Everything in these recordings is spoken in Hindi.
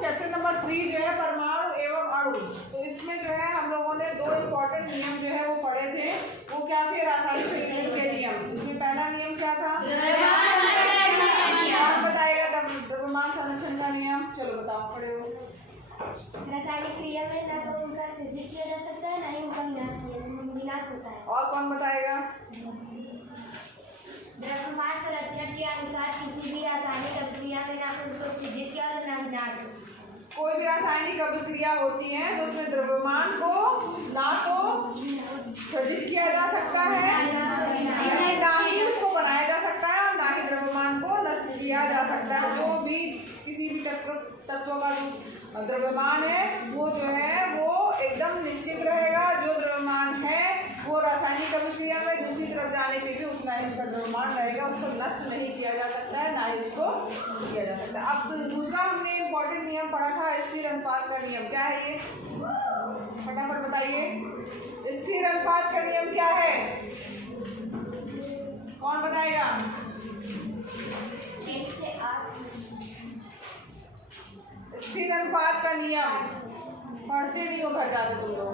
चैप्टर नंबर 3 जो है परमाणु एवं अणु। तो इसमें जो है हम लोगों ने 2 इम्पोर्टेंट नियम जो है वो पढ़े थे। वो क्या थे? रासायनिक संयोजन के नियम। इसमें पहला नियम क्या था? कौन बताएगा? द्रव्यमान संरक्षण का नियम। चलो बताओ, पढ़े हो। रासायनिक क्रिया में ना तो उनका सृजित किया जा सकता है, ना ही उनका विनाश होता है। और कौन बताएगा? द्रव्यमान संरक्षण के अनुसार किसी भी रासायनिक अभिक्रिया में ना तो उसको सृजित किया और ना विनाश। कोई भी रासायनिक अभिक्रिया होती है तो उसमें द्रव्यमान को ना तो सृजित किया जा सकता है, ना ही उसको बनाया जा सकता है, और ना ही द्रव्यमान को नष्ट किया जा सकता है। जो भी किसी भी तत्व का जो द्रव्यमान है वो जो है वो एकदम निश्चित रहेगा। जो द्रव्यमान है वो रासायनिक अभिक्रिया में दूसरी तरफ जाने के लिए उतना ही उसका द्रव्यमान रहेगा, उसको नष्ट नहीं किया जा सकता है, ना ही उसको किया जा सकता है। अब तो दूसरा हमने इम्पोर्टेंट नियम पढ़ा था, स्थिर अनुपात का नियम। क्या है ये? फटाफट बताइए। स्थिर अनुपात का नियम क्या है? कौन बताएगा? 1 से 8। स्थिर अनुपात का नियम पढ़ते नहीं हो घर जाके तुम लोग?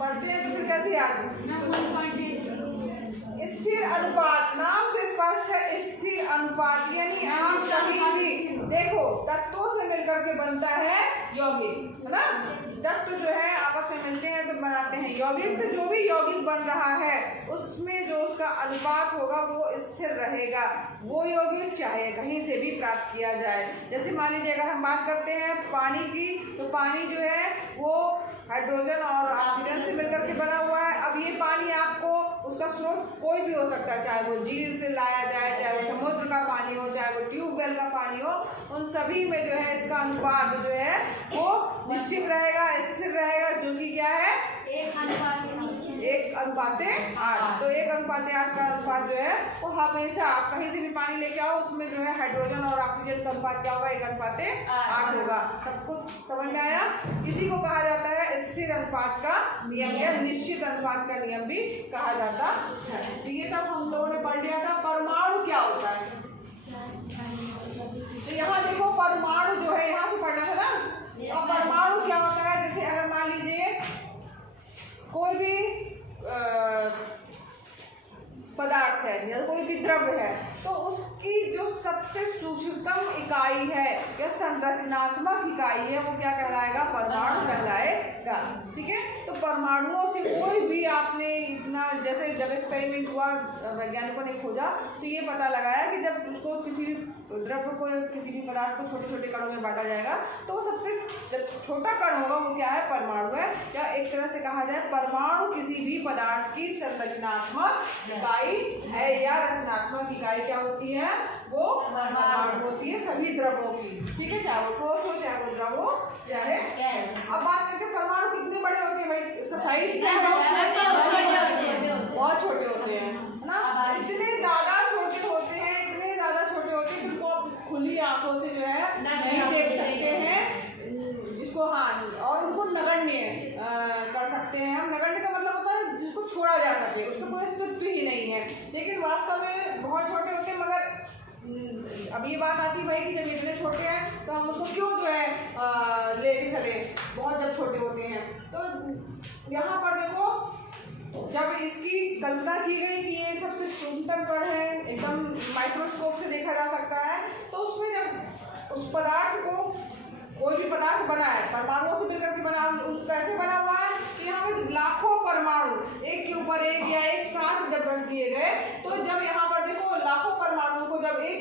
पढ़ते हैं तो फिर कैसे याद? स्थिर अनुपात नाम से स्पष्ट है। स्थिर अनुपात यानी आप कभी भी देखो तत्वों से मिलकर के बनता है यौगिक, है ना? तत्व जो है आपस में मिलते हैं तो बनाते हैं यौगिक। तो जो भी यौगिक बन रहा है उसमें जो उसका अनुपात होगा वो स्थिर रहेगा। वो यौगिक चाहे कहीं से भी प्राप्त किया जाए। जैसे मान लीजिए अगर हम बात करते हैं पानी की, तो पानी जो है वो हाइड्रोजन और ऑक्सीजन से मिलकर के बना हुआ है। अब ये पानी आपको उसका स्रोत कोई भी हो सकता है, चाहे वो झील से लाया जाए, चाहे वो समुद्र का पानी हो, चाहे वो ट्यूबवेल का पानी हो, उन सभी में जो है इसका अनुपात जो है वो निश्चित रहेगा, स्थिर रहेगा, जो कि क्या है 1:8। तो 1:8 का अनुपात जो है वो हमेशा आप कहीं से भी पानी लेके आओ उसमें जो है हाइड्रोजन और ऑक्सीजन का अनुपात क्या होगा? 1:8 होगा। सबको समझ में आया? इसी को कहा जाता है स्थिर अनुपात का नियम या निश्चित अनुपात का नियम भी कहा जाता है। तो ये तब हम लोगों ने पढ़ लिया था परमाणु क्या होता है। तो यहाँ देखो परमाणु जो है यहाँ से पढ़ना था ना। अब परमाणु क्या होता है? जैसे अगर मान लीजिए कोई भी पदार्थ है या कोई भी द्रव्य है तो उसकी जो सबसे सूक्ष्मतम इकाई है या संरचनात्मक इकाई है वो क्या कहलाएगा? परमाणु कहलाएगा। ठीक है। तो परमाणुओं से कोई भी आपने इतना जैसे जब एक्सपेरिमेंट हुआ वैज्ञानिकों ने खोजा तो ये पता लगाया कि जब उसको किसी भी द्रव्य को किसी भी पदार्थ को छोटे छोटे कणों में बांटा जाएगा तो वो सबसे जब छोटा कण होगा वो क्या है? परमाणु है। या एक तरह से कहा जाए परमाणु किसी भी पदार्थ की संरचनात्मक इकाई है या रचनात्मक इकाई क्या होती है? वो परमाणु होती है सभी द्रव्यों की। ठीक है, चाहे वो ठोस हो, चाहे वो द्रव हो, चाहे। अब बात करते हैं परमाणु कितने बड़े होते हैं भाई? इसका साइज क्या है? बहुत छोटे होते हैं, है ना? इतने ज्यादा छोटे होते हैं, इतने ज्यादा छोटे होते हैं कि उनको खुली आंखों से जो है नहीं देख सकते हैं, जिसको हाँ, और उनको नगण्य कर सकते हैं हम। नगण्य का मतलब होता है जिसको छोड़ा जा सके, उसका कोई अस्तित्व ही नहीं है। लेकिन वास्तव में बहुत छोटे होते हैं। मगर अब ये बात आती है भाई कि जब इतने छोटे हैं तो हम उसको क्यों जो है लेके चले, बहुत जब छोटे होते हैं। तो यहाँ पर देखो जब इसकी कल्पना की गई कि ये सबसे सूक्ष्मतम कण है, एकदम माइक्रोस्कोप से देखा जा सकता है, तो उसमें जब उस पदार्थ को कोई भी पदार्थ बना है परमाणुओं से मिलकर के बना, कैसे बना हुआ है कि यहाँ पे लाखों परमाणु एक के ऊपर एक या एक साथ जब रख दिए गए तो जब यहाँ पर देखो लाखों परमाणुओं को जब एक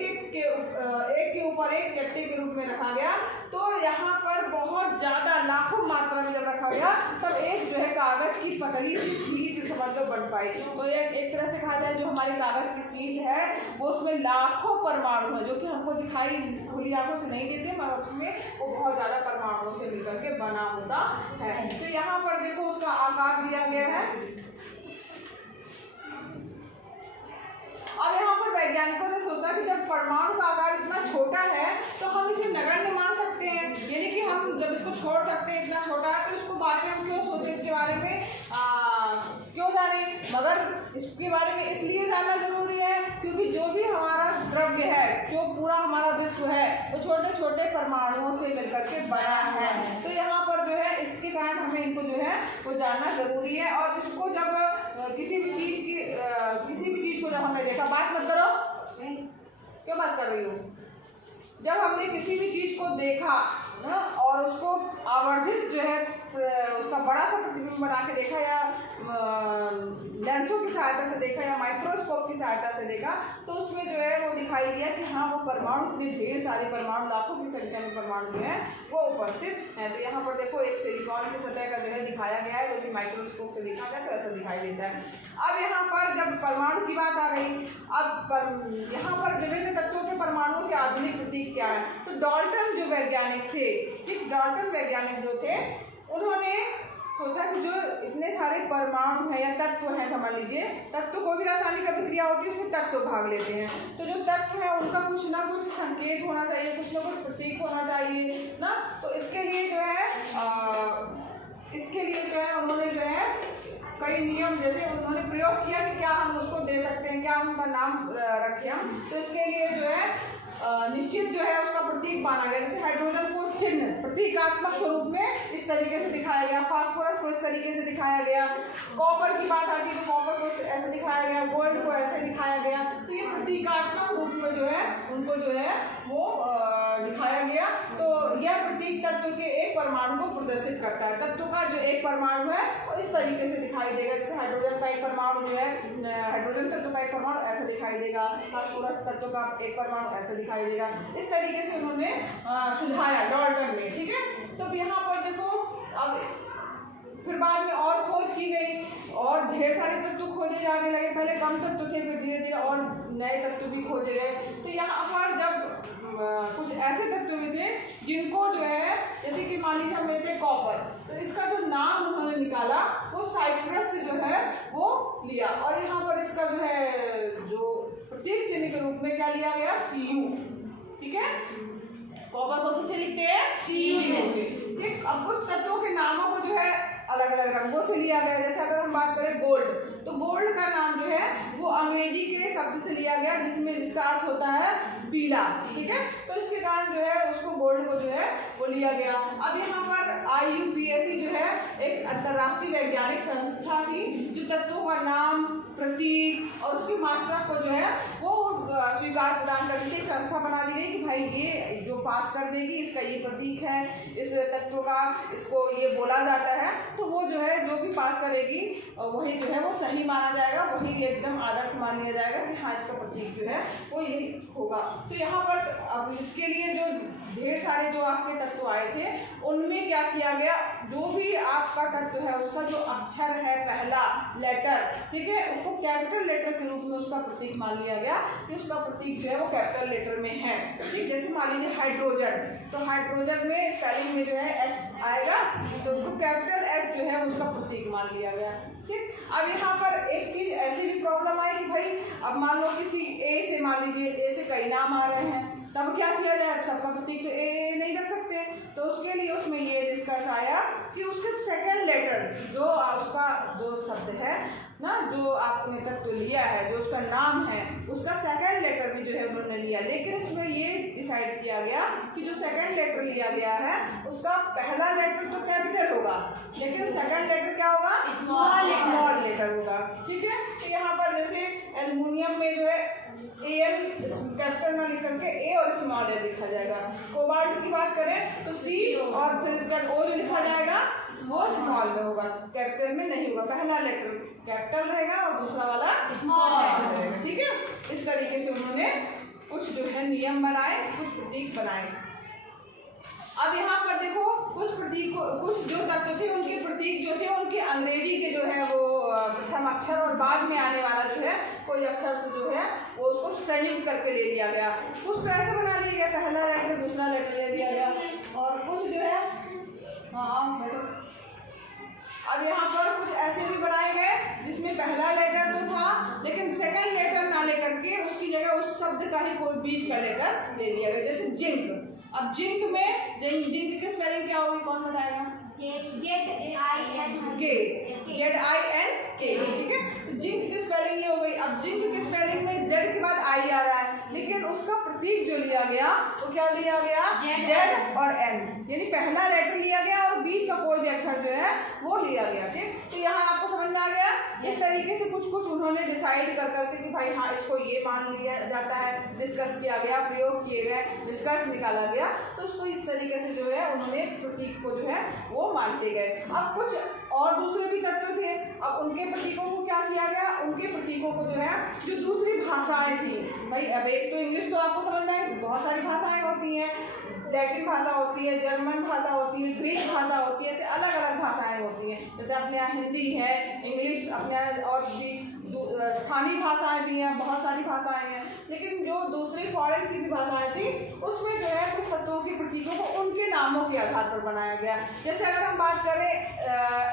के ऊपर एक चट्टे के रूप में रखा गया तो यहाँ पर बहुत ज्यादा लाखों मात्रा में जब रखा गया तब एक जो है कागज की पतली सी सीट समझ लो बन पाई। तो एक तरह से कहा जाए जो हमारी कागज की सीट है वो उसमें लाखों परमाणु है, जो कि हमको दिखाई खुली आंखों से नहीं देते मगर उसमें वो बहुत ज्यादा परमाणुओं से मिलकर के बना होता है। तो यहाँ पर देखो उसका आकार दिया गया है। अब यहाँ पर वैज्ञानिकों ने सोचा कि जब परमाणु का आकार इतना छोटा है तो हम इसे नगण्य मान सकते हैं, यानी कि हम जब इसको छोड़ सकते हैं इतना छोटा है तो इसको बारे में हम क्यों सोचे, इसके बारे में क्यों जाने। मगर इसके बारे में इसलिए जानना जरूरी है क्योंकि जो भी हमारा द्रव्य है, जो पूरा हमारा विश्व है, वो छोटे छोटे परमाणुओं से मिलकर के बना है। तो यहाँ पर जो है इसके कारण हमें इनको जो है वो जानना जरूरी है। और इसको जब किसी भी चीज को जब हमने देखा, बात मत करो, क्यों बात कर रही हो, जब हमने किसी भी चीज को देखा ना और उसको आवर्धित जो है उसका बड़ा सा प्रतिबिंब बना के देखा, या लेंसों की सहायता से देखा, या माइक्रोस्कोप की सहायता से देखा, तो उसमें जो है वो दिखाई दिया कि हाँ वो परमाणु, इतने ढेर सारे परमाणु, लाखों की संख्या में परमाणु जो है वो उपस्थित है। तो यहाँ पर देखो एक सिलिकॉन की सतह का जो है दिखाया गया है, जो कि माइक्रोस्कोप से देखा जाए तो ऐसा दिखाई देता है। अब यहाँ पर जब परमाणु की बात आ गई, अब यहाँ पर विभिन्न तत्वों के परमाणुओं के आधुनिक प्रतीक क्या है, तो डाल्टन जो वैज्ञानिक थे, ठीक, डाल्टन वैज्ञानिक जो थे, उन्होंने सोचा कि जो इतने सारे परमाणु हैं या तत्व हैं, समझ लीजिए तत्व, कोई भी रासायनिक अभिक्रिया होती है उसमें तत्व भाग लेते हैं, तो जो तत्व है उनका कुछ ना कुछ संकेत होना चाहिए, कुछ ना कुछ प्रतीक होना चाहिए ना। तो इसके लिए जो है उन्होंने जो है कई नियम, जैसे उन्होंने प्रयोग किया कि क्या हम उसको दे सकते हैं, क्या उनका नाम रखें हम। तो इसके लिए जो है निश्चित जो है उसका प्रतीक माना गया। जैसे हाइड्रोजन को चिन्ह प्रतीकात्मक स्वरूप में इस तरीके से दिखाया गया, फास्फोरस को इस तरीके से दिखाया गया, कॉपर की बात आती है तो कॉपर को ऐसे दिखाया गया, गोल्ड को ऐसे दिखाया गया। तो ये प्रतीकात्मक रूप में जो है उनको जो है वो दिखाया गया। तो यह प्रतीक तत्व के एक परमाणु को प्रदर्शित करता है। तत्व का जो एक परमाणु है वो इस तरीके से दिखाई देगा, जैसे हाइड्रोजन का एक परमाणु जो है, हाइड्रोजन तत्व का एक परमाणु ऐसा दिखाई देगा, फास्फोरस तत्व का एक परमाणु ऐसा दिखाई देगा। इस तरीके से उन्होंने सुझाया डाल्टन ने, ठीक है। तो यहाँ पर देखो, अब फिर बाद में और खोज की गई और ढेर सारे तत्व खोजे जाने लगे। पहले कम तत्व थे, फिर धीरे धीरे और नए तत्व भी खोजे गए। तो यहाँ पर जब कुछ ऐसे तत्व भी थे जिनको जो है, जैसे कि मान लीजिए हम लेते हैं कॉपर, तो इसका जो नाम उन्होंने निकाला वो साइप्रस से जो है वो लिया, और यहाँ पर इसका जो है जो प्रतीक चिन्ह के रूप में क्या लिया गया, Cu, ठीक है। कॉपर को किससे लिखते हैं, Cu से, ठीक। अब कुछ तत्वों के नामों को जो है अलग अलग रंगों से लिया गया। जैसे अगर हम बात करें गोल्ड, तो गोल्ड का नाम जो है वो अंग्रेजी के शब्द से लिया गया, जिसका अर्थ होता है पीला, ठीक है। तो इसके कारण जो है उसको गोल्ड को जो है वो लिया गया। अब यहाँ पर IUPAC जो है एक अंतर्राष्ट्रीय वैज्ञानिक संस्था थी, जो तत्वों का नाम, प्रतीक और उसकी मात्रा को जो है वो स्वीकार प्रदान करने की एक संस्था बना दी गई कि भाई ये जो पास कर देगी इसका ये प्रतीक है, इस तत्व का इसको ये बोला जाता है, तो वो जो है जो भी पास करेगी वही जो है वो सही माना जाएगा, वही एकदम आदर्श मान लिया जाएगा कि हाँ इसका प्रतीक जो है वो यही होगा। तो यहाँ पर अब इसके लिए जो ढेर सारे जो आपके तत्व आए थे उनमें क्या किया गया, जो भी आपका तत्व है उसका जो अक्षर है पहला लेटर, ठीक है, उसको कैपिटल लेटर के रूप में उसका प्रतीक मान लिया गया कि उसका प्रतीक जो है वो कैपिटल लेटर में है, ठीक। जैसे मान लीजिए हाइड्रोजन, तो हाइड्रोजन में स्पेलिंग में जो है H आएगा, तो उसको कैपिटल H जो है उसका प्रतीक मान लिया गया, ठीक। अब यहाँ पर एक चीज ऐसी भी प्रॉब्लम आई कि भाई अब मान लो किसी A से, मान लीजिए A से कई नाम आ रहे हैं, तब क्या किया जाए, सबका प्रतीक तो ए नहीं रख सकते। तो उसके लिए उसमें ये निष्कर्ष आया कि उसके सेकंड लेटर जो उसका जो शब्द है ना, जो आपने तत्व लिया है, जो उसका नाम है, उसका सेकंड लेटर भी जो है उन्होंने लिया। लेकिन इसमें ये डिसाइड किया गया कि जो सेकंड लेटर लिया गया है उसका पहला लेटर तो कैपिटल होगा, लेकिन सेकंड लेटर क्या होगा, स्मॉल लेटर होगा, ठीक है। तो यहाँ पर जैसे एल्युमिनियम में जो है AL कैपिटल में लिख करके A और स्मॉल A लिखा जाएगा। कोबाल्ट की बात करें तो C और फिर इसका O जो लिखा जाएगा वो स्मॉल में होगा, कैपिटल में नहीं होगा। पहला लेटर कैपिटल रहेगा और दूसरा वाला स्मॉल रहेगा, ठीक है। इस तरीके से उन्होंने कुछ जो है नियम बनाए, कुछ प्रतीक बनाए। अब यहाँ पर देखो कुछ प्रतीक, कुछ जो तत्व थे उनके प्रतीक जो थे उनके अंग्रेजी के जो है वो प्रथम अक्षर और बाद में आने वाला जो है कोई अक्षर से जो है वो उसको संयुक्त करके ले लिया गया। कुछ तो ऐसा बना लिया गया, पहला लेटर दूसरा लेटर ले लिया गया, और कुछ जो है अब यहाँ पर कुछ ऐसे भी बनाए गए जिसमें पहला लेटर तो था लेकिन सेकंड लेटर ना लेकर के उसकी जगह उस शब्द का ही कोई बीच का लेटर ले लिया गया। जैसे जिंक, अब जिंक में जिंक के स्पेलिंग क्या होगी, कौन बताएगा? ZIN के, ZINK, ठीक है। तो जिंक की स्पेलिंग ये हो गई। अब जिंक की स्पेलिंग में जेड के बाद आई आ रहा है, लेकिन उसका प्रतीक जो लिया गया वो क्या लिया गया? जेड और एन, यानी पहला लेटर लिया गया और बीच का कोई भी अक्षर जो है वो लिया गया, ठीक। तो यहाँ आपको समझ में आ गया। इस तरीके से कुछ कुछ उन्होंने डिसाइड कर करके कि भाई हाँ इसको ये मान लिया जाता है, डिस्कस किया गया, प्रयोग किए गए, निष्कर्ष निकाला गया, तो उसको इस तरीके से जो है उन्होंने प्रतीक को जो है वो मानते गए। अब कुछ और दूसरे भी तत्व थे, अब उनके प्रतीकों को क्या किया गया? उनके प्रतीकों को जो है जो दूसरी भाषाएं थी, भाई अब एक तो इंग्लिश तो आपको समझ में आए, बहुत सारी भाषाएं होती हैं, लैटिन भाषा होती है, जर्मन भाषा होती है, ग्रीक भाषा होती है, ऐसे अलग अलग भाषाएं होती हैं। जैसे अपने यहाँ हिंदी है, इंग्लिश अपने यहाँ और भी स्थानीय भाषाएं भी हैं, बहुत सारी भाषाएं हैं। लेकिन जो दूसरी फॉरेन की भी भाषाएं थी उसमें जो है कुछ तत्वों के प्रतीकों को उनके नामों के आधार पर बनाया गया। जैसे अगर हम बात करें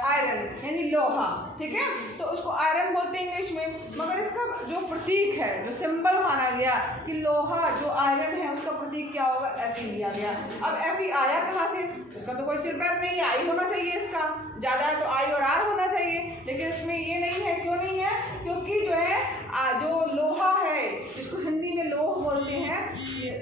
आयरन यानी लोहा, ठीक है, तो उसको आयरन बोलते हैं इंग्लिश में, मगर इसका जो प्रतीक है, जो सिंबल माना गया कि लोहा जो आयरन है उसका प्रतीक क्या होगा? Fe लिया गया। अब Fe आया कहाँ से? उसका तो कोई सिर पैर नहीं, आई होना चाहिए, इसका ज़्यादा है तो आई और आर होना चाहिए, लेकिन इसमें ये नहीं है। क्यों नहीं है? क्योंकि जो है जो लोहा है जिसको हिंदी में लोह बोलते हैं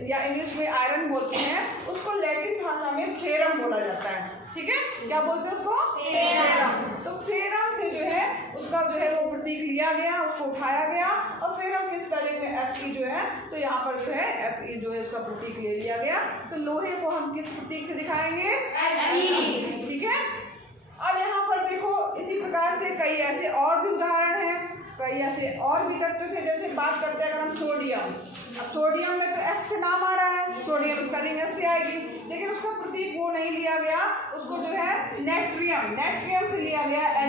या इंग्लिश में आयरन बोलते हैं, उसको लैटिन भाषा में फेरम बोला जाता है, ठीक है। क्या बोलते हैं उसको? फेरम। तो फेरम से जो है उसका जो है वो प्रतीक लिया गया, उसको उठाया गया और फेरम की स्पेलिंग में Fe जो है, तो यहाँ पर जो है Fe जो है उसका प्रतीक ले लिया गया। तो लोहे को हम किस प्रतीक से दिखाएंगे? Fe, ठीक है। अब यहाँ पर देखो इसी प्रकार से कई ऐसे और भी उदाहरण हैं, कई ऐसे और भी तत्व थे। जैसे बात करते हैं अगर हम सोडियम, अब सोडियम में तो एस से नाम आ रहा है, सोडियम स्पेलिंग एस से आएगी, लेकिन उसका प्रतीक वो नहीं लिया गया, उसको जो है नेट्रियम, नेट्रियम से लिया गया Na,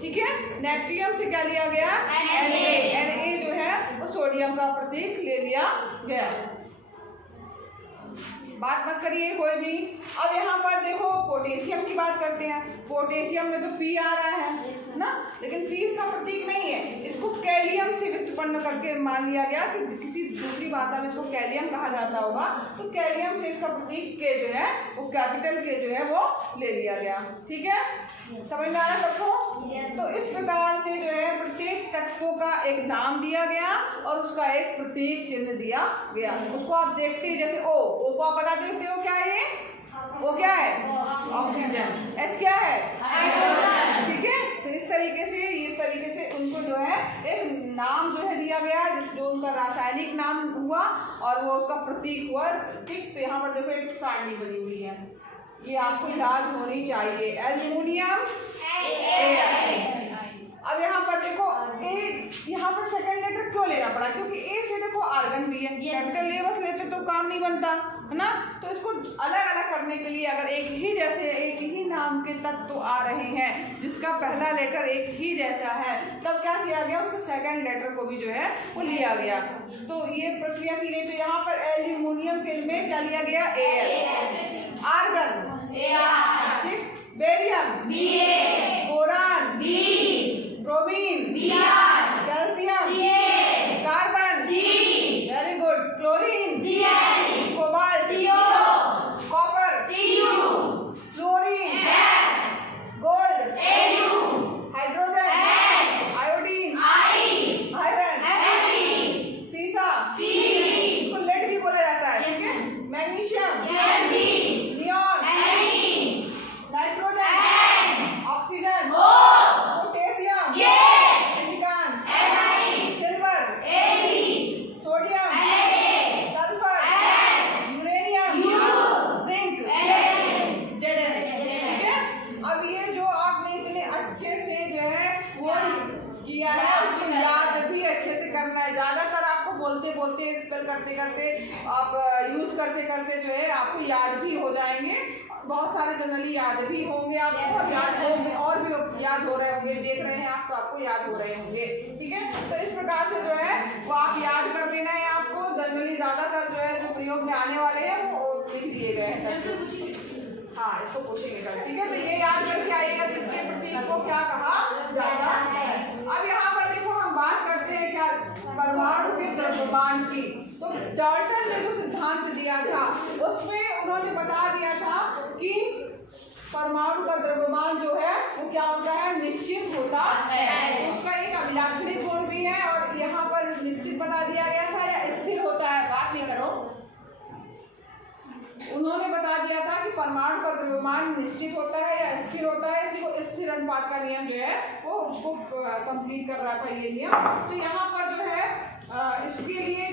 ठीक है। नेट्रियम से क्या लिया गया? Na जो है वो सोडियम का प्रतीक ले लिया गया। बात मत करिए कोई भी। अब यहाँ पर देखो पोटेशियम की बात करते हैं। पोटेशियम में तो P आ रहा है ना, लेकिन P इसका प्रतीक नहीं है, इसको कैलियम से व्युत्पन्न करके मान लिया गया कि किसी दूसरी भाषा में इसको कैलियम कहा जाता होगा, तो कैलियम से इसका प्रतीक के जो है वो कैपिटल के जो है वो ले लिया गया, ठीक है। समझ में आ रहा सबको? तो इस प्रकार से जो है प्रत्येक तत्वों का एक नाम दिया गया और उसका एक प्रतीक चिन्ह दिया गया। उसको आप देखते हैं, जैसे ओ को आप बता देते हो क्या है ये? वो क्या है? ऑक्सीजन। H क्या है? हाइड्रोजन, ठीक है। तो इस तरीके से उनको जो है एक नाम जो है दिया गया, जो उनका रासायनिक नाम हुआ और वो उसका प्रतीक हुआ, ठीक। तो यहाँ पर देखो एक सारणी बनी हुई है, ये आपको याद होनी चाहिए, एल्युमिनियम Al। अब यहाँ पर देखो ए, यहाँ पर सेकंड लेटर क्यों लेना पड़ा? क्योंकि ए से देखो आर्गन भी है, कैपिटल ए बस लेते तो काम नहीं बनता है ना। तो इसको अलग अलग करने के लिए अगर एक ही नाम के तत्व आ रहे हैं जिसका पहला लेटर एक ही जैसा है, तब क्या किया गया? उसके सेकंड लेटर को भी जो है वो लिया गया। तो ये प्रक्रिया की गई। तो यहाँ पर एल्यूमिनियम के में क्या लिया गया? Al। आर्गन ठीक, barium boron bromine calcium carbon very good, chlorine cobalt copper fluorine gold hydrogen iodine iron सीसा, इसको लेड भी बोला जाता है, ठीक है। Magnesium neon nitrogen oxygen potassium silicon silver sodium sulphur uranium zinc Zn, ठीक है। अब ये जो आपने इतने अच्छे से जो है वो किया है, उसको याद भी अच्छे से करना है। ज़्यादातर आपको बोलते बोलते स्पेल करते करते आप यूज़ करते करते जो है आपको याद भी हो जाएंगे, बहुत सारे जनरली याद भी होंगे आपको, और भी याद हो रहे होंगे, देख रहे हैं आप तो आपको याद हो रहे होंगे, ठीक है। तो इस प्रकार से जो है वो आप याद कर लेना है आपको। जनरली ज़्यादातर जो है जो प्रयोग में आने वाले हैं वो लिख दिए गए हैं। हाँ, इसको पूछेंगे कल, ठीक है। तो ये याद करके आइएगा किसके प्रतीक को क्या कहा जाता है। अब यहाँ पर देखो हम बात करते हैं क्या? परमाणु के द्रव्यमान की। तो डाल्टन ने जो सिद्धांत दिया था उसमें उन्होंने बता दिया था कि परमाणु का द्रव्यमान जो है वो क्या होता है, निश्चित होता है। उसका एक अभिलाक्षणिक गुण भी है और यहाँ पर निश्चित बता दिया गया था या स्थिर होता है। बात नहीं करो, उन्होंने बता दिया था कि परमाणु का द्रव्यमान निश्चित होता है या स्थिर होता है। इसी को स्थिर अनुपात का नियम जो है वो उसको कंप्लीट कर रहा था ये नियम। तो यहाँ पर जो है इसके लिए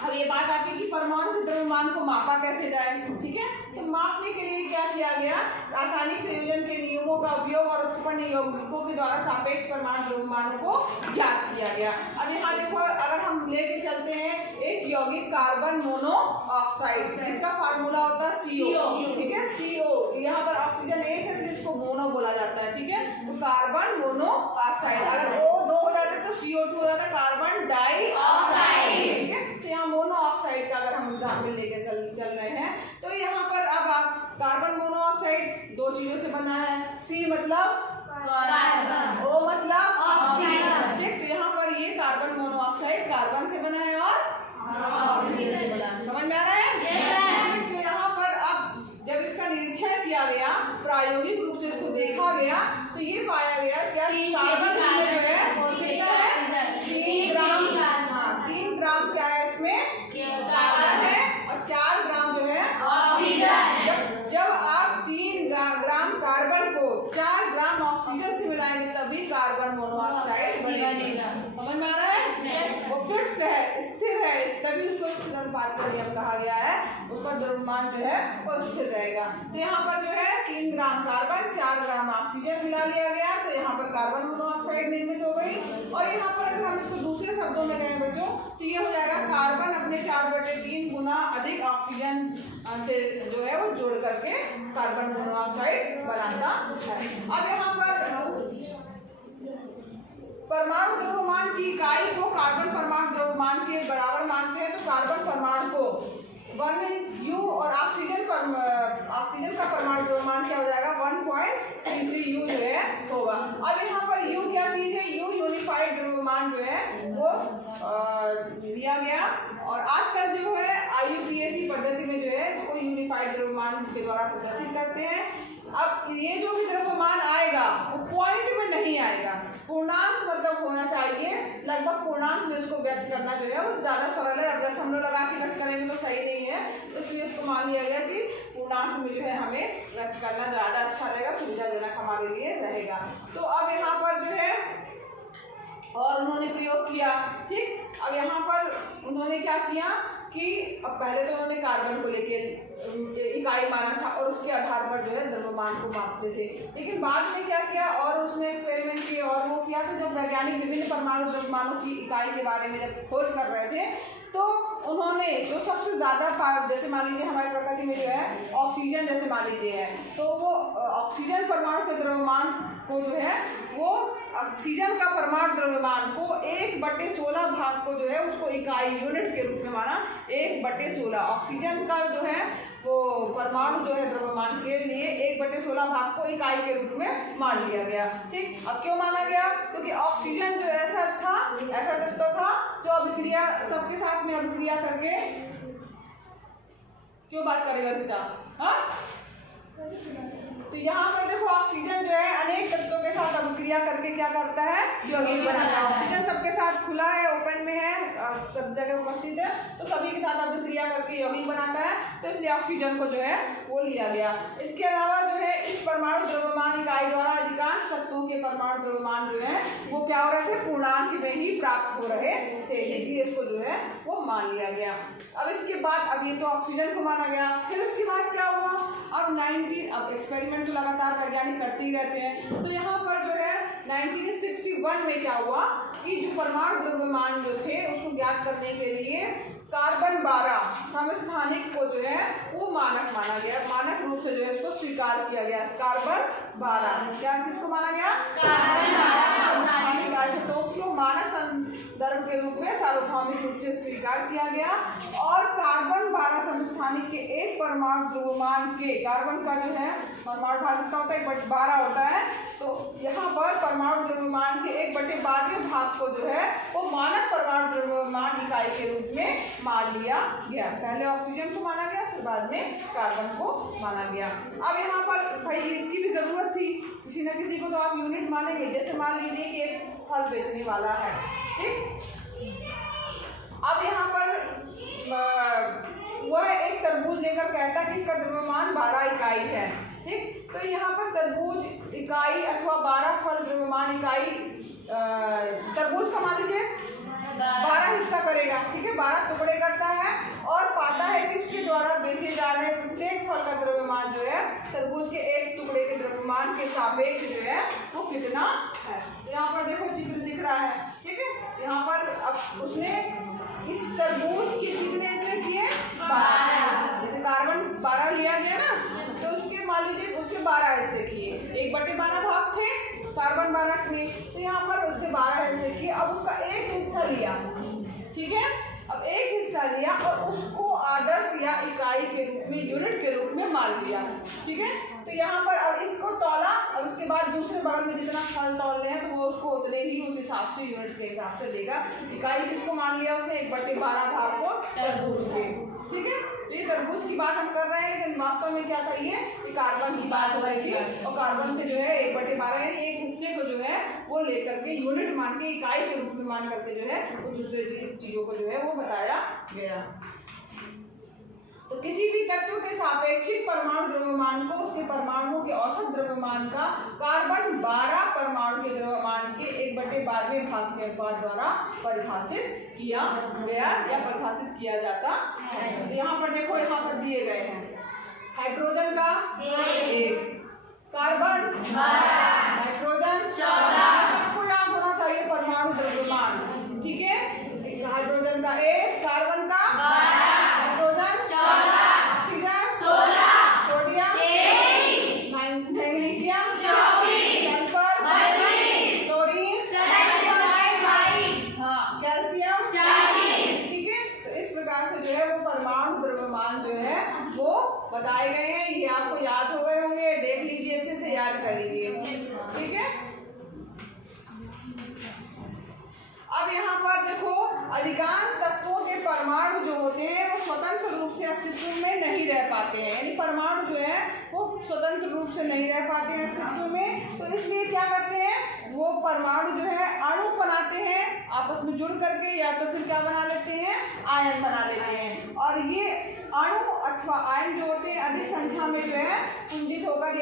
अब ये बात आती है कि परमाणु के द्रव्यमान को मापा कैसे जाए। ठीक है, तो मापने के लिए क्या किया गया, रासायनिक संयोजन के नियमों का उपयोग और उत्पन्न यौगिकों के द्वारा सापेक्ष परमाणु द्रव्यमान को ज्ञात किया गया। अब यहाँ देखो, अगर हम लेके चलते हैं एक यौगिक कार्बन मोनोऑक्साइड, जिसका फार्मूला होता है CO। ठीक है, CO, यहाँ पर ऑक्सीजन एक है जिसको मोनो बोला जाता है। ठीक है, तो कार्बन मोनोऑक्साइड, अगर O2 हो जाता है तो CO2 हो जाता है कार्बन डाइऑक्साइड। ठीक है, तो यहाँ मोनोऑक्साइड का अगर हम एग्जाम्पल लेके चल रहे हैं तो यहाँ पर अब आप कार्बन मोनोऑक्साइड दो चीजों से बना है। C मतलब कार्बन, O मतलब ऑक्सीजन। ठीक, तो यहाँ पर ये कार्बन मोनोऑक्साइड कार्बन से बना है और ऑक्सीजन से बना है। समझ में आ रहा है? तो यहाँ पर अब जब इसका निरीक्षण किया गया, प्रायोगिक रूप से इसको देखा गया, तो ये पाया गया क्या कार्बन इसमें जो है कितना है, 3 ग्राम। हाँ, 3 ग्राम क्या है इसमें, कार्बन है, और 4 ग्राम जो है ऑक्सीजन। जब आप 3 ग्राम कार्बन को 4 ग्राम ऑक्सीजन से मिलाएंगे तभी कार्बन मोनोऑक्साइड बनेगा। समझ में आ रहा है? वो फिक्स है, स्थिर है, तभी उसको स्थिर अनुपात का नियम कहा गया है। उसका द्रव्यमान जो है वो स्थिर रहेगा। तो यहाँ पर जो है 3 ग्राम कार्बन 4 ग्राम ऑक्सीजन मिला लिया गया, तो यहाँ पर कार्बन मोनोऑक्साइड निर्मित हो गई। और यहाँ पर अगर हम इसको दूसरे शब्दों में कहें बच्चों, तो ये हो जाएगा कार्बन अपने 4/3 गुना अधिक ऑक्सीजन से जो है वो जोड़ करके कार्बन मोनोऑक्साइड बनाता है। अब यहाँ पर परमाणु द्रव्यमान की इकाई को कार्बन परमाणु द्रव्यमान के बराबर मानते हैं। तो कार्बन परमाणु को 1 U और ऑक्सीजन का परमाणु द्रव्यमान क्या हो जाएगा, 1.33 U जो है होगा। अब यहाँ पर U क्या चीज है, U यूनिफाइड द्रव्यमान जो है वो दिया गया। और आजकल जो है IUPAC पद्धति में जो है इसको यूनिफाइड द्रव्यमान के द्वारा प्रदर्शित करते हैं। अब ये जो भी द्रव्यमान आएगा वो पॉइंट में नहीं आएगा, पूर्णांक मतलब होना चाहिए, लगभग पूर्णांक में इसको व्यक्त करना जो है वो ज्यादा सरल है। अब दशमलव लगा के व्यक्त करेंगे तो सही नहीं है, इसलिए इसको मान लिया गया कि पूर्णांक में जो है हमें व्यक्त करना ज्यादा अच्छा रहेगा, सुविधाजनक हमारे लिए रहेगा। तो अब यहाँ पर जो है और उन्होंने प्रयोग किया। ठीक, अब यहाँ पर उन्होंने क्या किया कि अब पहले तो उन्होंने कार्बन को लेके इकाई माना था और उसके आधार पर जो है द्रव्यमान को मापते थे। लेकिन बाद में क्या किया, और उसमें एक्सपेरिमेंट किए और वो किया कि जब वैज्ञानिक विभिन्न परमाणु द्रव्यमानों की इकाई के बारे में जब खोज कर रहे थे तो उन्होंने जो सबसे ज़्यादा, जैसे मान लीजिए हमारी प्रकृति में जो है ऑक्सीजन जैसे मान लीजिए है, तो वो ऑक्सीजन परमाणु के द्रव्यमान को जो है वो ऑक्सीजन का परमाणु द्रव्यमान को 1/16 भाग को जो है उसको इकाई यूनिट के रूप में माना। 1/16 ऑक्सीजन का जो है वो परमाणु जो है द्रव्यमान के लिए 1/16 भाग को इकाई के रूप में मान लिया गया। ठीक, अब क्यों माना गया, क्योंकि ऑक्सीजन जो ऐसा तत्व था जो अभिक्रिया सबके साथ में अभिक्रिया करके, क्यों बात करेगा बेटा, हाँ? तो यहाँ पर देखो ऑक्सीजन जो है अनेक तत्वों के साथ अभिक्रिया करके क्या करता है, यौगिक बनाता है। ऑक्सीजन सबके साथ खुला है, ओपन में है, सब जगह उपस्थित है, तो सभी के साथ अभिक्रिया करके यौगिक बनाता है, तो इसलिए ऑक्सीजन को जो है वो लिया गया। इसके अलावा जो है इस परमाणु द्रव्यमान इकाई द्वारा अधिकांश तत्वों के परमाणु द्रव्यमान जो है वो क्या हो रहे थे, पूर्णांक में ही प्राप्त हो रहे थे, इसलिए इसको जो है वो मान लिया गया। अब इसके बाद, अब ये तो ऑक्सीजन को माना गया, फिर इसके बाद क्या हुआ, अब एक्सपेरिमेंट तो लगातार वैज्ञानिक करते ही रहते हैं। तो यहाँ पर जो है 1961 में क्या हुआ कि जो परमाणु द्रव्यमान जो थे उसको ज्ञात करने के लिए कार्बन 12 समस्थानिक को जो है वो मानक माना गया, मानक रूप से जो है इसको स्वीकार किया गया। कार्बन 12 क्या किसको माना गया, कार्बन 12 समस्थानिक आइसोटोप्स को मानक संदर्भ के रूप में सार्वभौमिक रूप से स्वीकार किया गया। और कार्बन 12 समस्थानिक के एक परमाणु द्रव्यमान के, कार्बन का जो है परमाणु भाग कितना होता है, 1/12 होता है, तो यहाँ पर परमाणु द्रव्यमान के 1/12 भाग को जो है वो मानक परमाणु द्रव्यमान इकाई के रूप में मान लिया गया। पहले ऑक्सीजन को माना गया, फिर उसके बाद में कार्बन को माना गया। अब यहाँ पर भाई इसकी भी ज़रूरत थी, किसी न किसी को तो आप यूनिट मानेंगे। जैसे मान लीजिए कि एक फल बेचने वाला है, ठीक। अब यहाँ पर वह एक तरबूज लेकर कहता है कि इसका द्रव्यमान 12 इकाई है, ठीक। तो यहाँ पर तरबूज इकाई अथवा 12 फल द्रव्यमान इकाई तरबूज का मान लीजिए 12 हिस्सा करेगा, ठीक है, 12 टुकड़े करता है और पाता है कि उसके द्वारा बेचे जा रहे प्रत्येक फल का द्रव्यमान जो है तरबूज के एक टुकड़े के द्रव्यमान के सापेक्ष जो है वो कितना है। यहाँ पर देखो चित्र दिख रहा है, ठीक है। यहाँ पर अब उसने इस तरबूज के कितने हिस्से किए? 12। जैसे कार्बन 12 लिया गया ना, तो उसके मान लीजिए उसके 12 हिस्से किए, 1/12 भाग थे कार्बन 12 में, तो यहाँ पर उसके 12 हिस्से किए। अब उसका एक हिस्सा लिया, ठीक है, अब एक हिस्सा लिया और उसको आदर्श या इकाई के रूप में, यूनिट के रूप में मान लिया, ठीक है। तो यहाँ पर अब इसको तौला, अब उसके बाद दूसरे बगल में जितना फल तौल रहे हैं तो वो उसको उतने ही उस हिसाब से यूनिट के हिसाब से देगा। इकाई किसको मान लिया उसने? 1/12 भाग को तरबूज के, ठीक है। तो ये तरबूज की बात हम कर रहे हैं, लेकिन वास्तव में क्या था, ये कार्बन की बात हो रही थी। और कार्बन के जो है 1/12 यानी एक हिस्से को जो है वो लेकर के यूनिट मान के, इकाई के रूप में मान करके जो है वो दूसरे चीजों को जो है वो बताया गया। तो किसी भी तत्व के सापेक्षिक परमाणु द्रव्यमान को उसके परमाणुओं के औसत द्रव्यमान का कार्बन 12 परमाणु के द्रव्यमान के 1/12 भाग के अनुपात द्वारा परिभाषित किया गया या परिभाषित किया जाता है। तो यहाँ पर देखो, यहाँ पर दिए गए हैं हाइड्रोजन का 1, कार्बन 12, नाइट्रोजन 14। सबको याद होना चाहिए परमाणु द्रव्यमान, ठीक है। हाइड्रोजन का 1, कार्बन का 12, nitrogen 14, oxygen 16, sodium 23, magnesium 24, sulphur 32, chlorine 23.5, हाँ, कैल्शियम 40, ठीक है। तो इस प्रकार से जो है वो परमाणु द्रव्यमान जो है वो बताए गए हैं। ये आपको याद हो गए होंगे, देख लीजिए, अच्छे से याद कर लीजिए, ठीक है। अब यहाँ पर देखो, अधिकांश तत्वों के परमाणु जो होते हैं वो स्वतंत्र रूप से अस्तित्व में नहीं रह पाते हैं, यानी परमाणु जो है वो स्वतंत्र रूप से नहीं रह पाते हैं अस्तित्व में। तो इसलिए क्या करते हैं, वो परमाणु जो है अणु बनाते हैं आपस में जुड़ करके, या तो फिर क्या बना लेते हैं, आयन बना लेते हैं। और ये अणु अथवा आयन जो होते हैं अधिक संख्या में जो है पुंजित होकर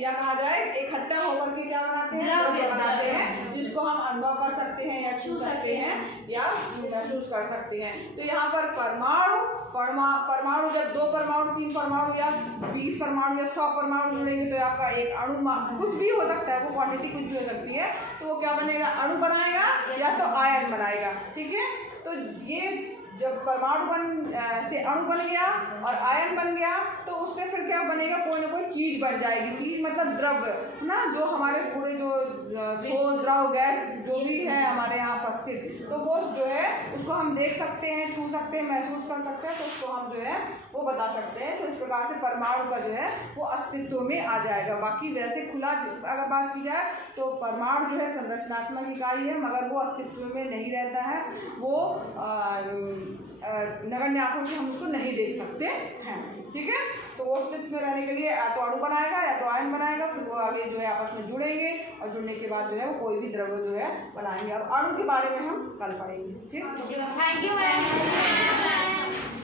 या कहा जाए इकट्ठा होकर के क्या बनाते हैं, द्रव्य बनाते हैं, जिसको हम अनुभव कर सकते हैं या छू सकते हैं या महसूस कर सकते हैं। तो यहाँ पर परमाणु जब 2 परमाणु, 3 परमाणु या 20 परमाणु या 100 परमाणु जुड़ेंगे तो आपका एक अणु, कुछ भी हो सकता है, वो क्वांटिटी कुछ भी हो सकती है, तो वो क्या बनेगा, अणु बनाएगा या तो आयन बनाएगा, ठीक है। तो ये जब परमाणु से अणु बन गया और आयन बन गया तो उससे फिर क्या बनेगा, कोई ना कोई चीज बन जाएगी। चीज मतलब द्रव्य ना, जो हमारे पूरे जो द्रव गैस जो भी है हमारे यहाँ उपस्थित, तो वो जो है उसको हम देख सकते हैं, छू सकते हैं, महसूस कर सकते हैं, तो उसको हम जो है वो बता सकते हैं। तो इस प्रकार से परमाणु का जो है वो अस्तित्व में आ जाएगा। बाकी वैसे खुला अगर बात की जाए तो परमाणु जो है संरचनात्मक इकाई है, मगर वो अस्तित्व में नहीं रहता है, वो नगण्य आंखों से हम उसको नहीं देख सकते हैं, ठीक है। तो वो अस्तित्व में रहने के लिए या तो अणु बनाएगा या तो आयन बनाएगा, फिर वो आगे जो है आपस में जुड़ेंगे और जुड़ने के बाद जो है वो कोई भी द्रव्य जो है बनाएंगे। अब अणु के बारे में हम कल पढ़ेंगे, ठीक। Thank you ma'am.